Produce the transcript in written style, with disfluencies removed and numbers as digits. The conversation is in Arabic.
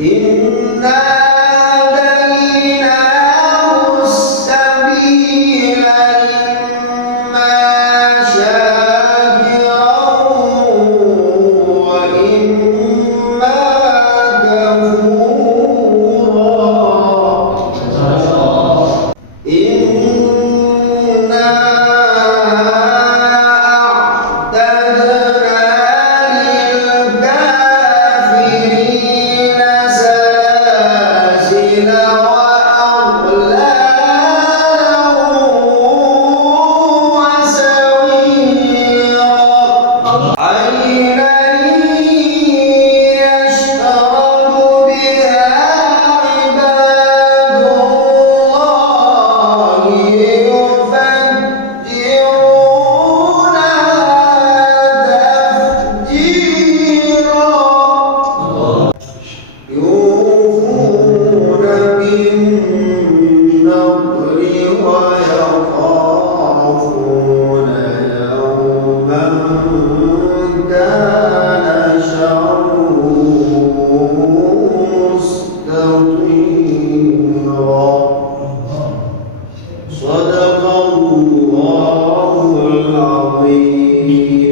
إنا هديناه السبيل إما شاكرا وإما كفورا إنا أعتدنا للكافرين سلاسل وأغلالا وسعيرا عينا يشرب بها عباد الله يفجرونها تفجيرا يوفون بالنذر ويخافون يوما كان شره مستطيرا صدق الله العظيم.